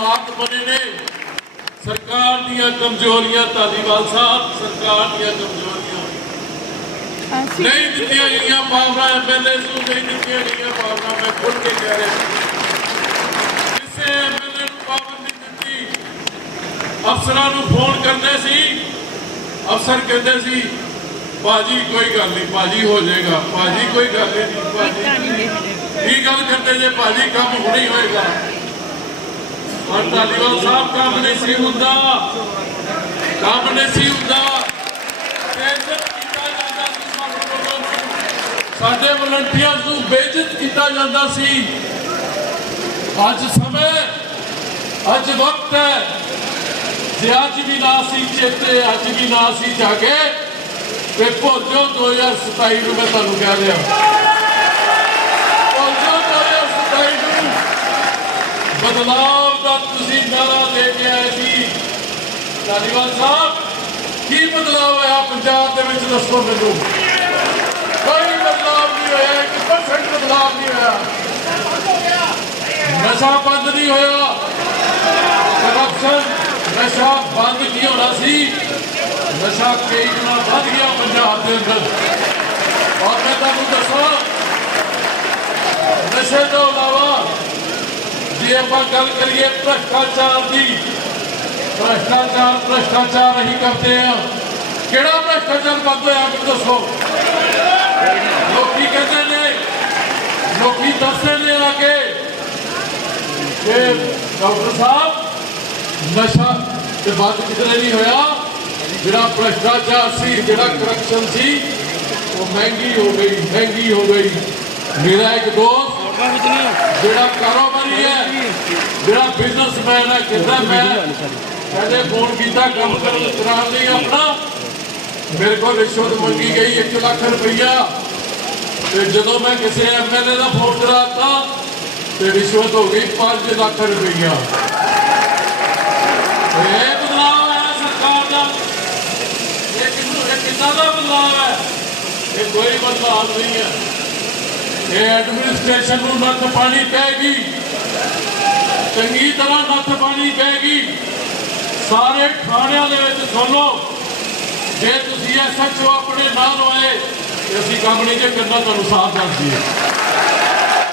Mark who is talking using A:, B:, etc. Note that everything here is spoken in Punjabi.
A: ਹਾਲਾਤ ਬਣੇ ਨੇ। ਸਰਕਾਰ ਦੀਆਂ ਕਮਜ਼ੋਰੀਆਂ ਧਾਲੀਵਾਲ ਸਾਹਿਬ ਸਰਕਾਰ ਦੀਆਂ ਕਮਜ਼ੋਰੀਆਂ। ਨਹੀਂ ਦਿੱਤੀਆਂ ਗਈਆਂ ਪਾਵਰਾਂ ਐਮਐਲਏ ਨੂੰ ਨਹੀਂ ਦਿੱਤੀਆਂ ਗਈਆਂ ਪਾਵਰਾਂ ਮੈਂ ਖੁੱਲ ਕੇ ਕਹਿ ਰਿਹਾ ਕਿਸੇ ਐਮਐਲਏ ਨੂੰ ਪਾਵਰ ਨਹੀਂ ਦਿੱਤੀ। ਅਫਸਰਾਂ ਨੂੰ ਫੋਨ ਕਰਦੇ ਸੀ। ਅਫਸਰ ਕਹਿੰਦੇ ਸੀ ਬਾਜੀ ਕੋਈ ਗੱਲ ਨਹੀਂ ਬਾਜੀ ਹੋ ਜਾਏਗਾ। ਬਾਜੀ ਕੋਈ ਗੱਲ ਨਹੀਂ ਬਾਜੀ ਕੀ ਗੱਲ ਕਰਦੇ ਜੇ ਬਾਜੀ ਕੰਮ ਹੁਣੇ ਹੋਏਗਾ? ਪਰ ਧਾਲੀਵਾਲ ਸਾਹਿਬ ਕੰਮ ਨਹੀਂ ਸੀ ਹੁੰਦਾ। ਕੰਮ ਨਹੀਂ ਸੀ ਹੁੰਦਾ। ਬੇਇੱਜ਼ਤ ਕੀਤਾ ਜਾਂਦਾ ਸੀ ਸਾਡੇ ਵੱਲੋਂ। ਸਾਡੇ ਵਲੰਟੀਅਰਸ ਨੂੰ ਬੇਇੱਜ਼ਤ ਕੀਤਾ ਜਾਂਦਾ ਸੀ। ਅੱਜ ਸਮੇਂ, ਅੱਜ ਵਕਤ ਹੈ। ਜੇ ਅੱਜ ਵੀ ਨਾ ਸੀ ਚੇਤੇ, ਅੱਜ ਵੀ ਨਾ ਸੀ ਜਾਗੇ, ਤੇ ਭੋਜੋ 2027 ਨੂੰ ਮੈਂ ਤੁਹਾਨੂੰ ਕਹਿ ਰਿਹਾ ਭੋਜੋ 2027 ਨੂੰ ਬਦਲਾਵ ਦਾ ਤੁਸੀਂ ਨਾਰਾ ਦੇ ਕੇ ਆਏ ਸੀ। ਧਾਲੀਵਾਲ ਸਾਹਿਬ। ਕੀ ਬਦਲਾਵ ਹੋਇਆ ਪੰਜਾਬ ਦੇ ਵਿੱਚ, ਦੱਸੋ ਮੈਨੂੰ। ਕੋਈ ਬਦਲਾਵ ਨਹੀਂ ਹੋਇਆ 1% ਬਦਲਾਵ ਨਹੀਂ ਹੋਇਆ। ਨਸ਼ਾ ਬੰਦ ਨਹੀਂ ਹੋਇਆ। ਕਰਪਸ਼ਨ ਨਸ਼ਾ ਬੰਦ ਕੀ ਹੋਣਾ ਸੀ? ਨਸ਼ਾ ਕਈ ਗੁਣਾ ਵੱਧ ਗਿਆ ਪੰਜਾਬ ਦੇ ਅੰਦਰ। ਔਰ ਮੈਂ ਤੁਹਾਨੂੰ ਦੱਸਾਂ, ਨਸ਼ੇ ਤੋਂ ਇਲਾਵਾ ਆਪਾਂ ਗੱਲ ਕਰੀਏ ਭ੍ਰਸ਼ਟਾਚਾਰ ਦੀ ਭ੍ਰਸ਼ਟਾਚਾਰ ਭ੍ਰਸ਼ਟਾਚਾਰ ਅਸੀਂ ਕਰਦੇ ਆ ਕਿਹੜਾ ਭ੍ਰਸ਼ਟਾਚਾਰ ਬੰਦ ਹੋਇਆ ਮੈਨੂੰ ਦੱਸੋ ਲੋਕੀ ਕਹਿੰਦੇ ਨੇ ਲੋਕੀ ਦੱਸਦੇ ਨੇ ਆ ਕੇ ਕਿ ਡਾਕਟਰ ਸਾਹਿਬ ਨਸ਼ਾ ਤੇ ਬੰਦ ਕਿਧਰੇ ਨਹੀਂ ਹੋਇਆ ਜਿਹੜਾ ਭ੍ਰਸ਼ਟਾਚਾਰ ਸੀ ਜਿਹੜਾ ਕਰਪਸ਼ਨ ਸੀ ਉਹ ਮਹਿੰਗੀ ਹੋ ਗਈ ਮਹਿੰਗੀ ਹੋ ਗਈ ਮੇਰਾ ਇੱਕ ਦੋਸਤ ਜਿਹੜਾ ਕਾਰੋਬਾਰੀ ਹੈ। ਜਿਹੜਾ ਬਿਜ਼ਨਸਮੈਨ ਹੈ। ਕਹਿੰਦਾ ਮੈਂ ਕਹਿੰਦੇ ਫੋਨ ਕੀਤਾ, ਕੰਮ ਕਰਨ ਕਰਾਉਣ ਲਈ ਆਪਣਾ। ਮੇਰੇ ਕੋਲ ਰਿਸ਼ਵਤ ਮੰਗੀ ਗਈ 1 ਲੱਖ ਰੁਪਈਆ। ਤੇ ਜਦੋਂ ਮੈਂ ਕਿਸੇ ਐਮਐਲਏ ਦਾ ਫੋਨ ਕਰਾਤਾ ਤੇ ਰਿਸ਼ਵਤ ਹੋ ਗਈ 5 ਲੱਖ ਰੁਪਈਆ। ਇਹ ਬਦਲਾਅ ਹੈ ਸਰਕਾਰ ਦਾ। ਇਹ ਕਿੰਨਾ ਦਾ ਬਦਲਾਅ ਹੈ? ਇਹ ਕੋਈ ਬਦਲਾਅ ਨਹੀਂ ਹੈ। ਇਹ ਐਡਮਿਨਿਸਟ੍ਰੇਸ਼ਨ ਨੂੰ ਨੱਥ ਪਾਣੀ ਪੈਗੀ ਚੰਗੀ ਤਰ੍ਹਾਂ ਨੱਥ ਪਾਣੀ ਪੈਗੀ ਸਾਰੇ ਥਾਣਿਆਂ ਦੇ ਵਿੱਚ ਸੁਣ। ਲਓ ਜੇ ਤੁਸੀਂ ਐਸਐਚਓ ਆਪਣੇ ਨਾਲ ਹੋਏ ਅਸੀਂ ਕੰਮ ਨਹੀਂ ਜੇ ਕਰਨਾ, ਤੁਹਾਨੂੰ ਸਾਫ਼ ਦੱਸ ਦਈਏ।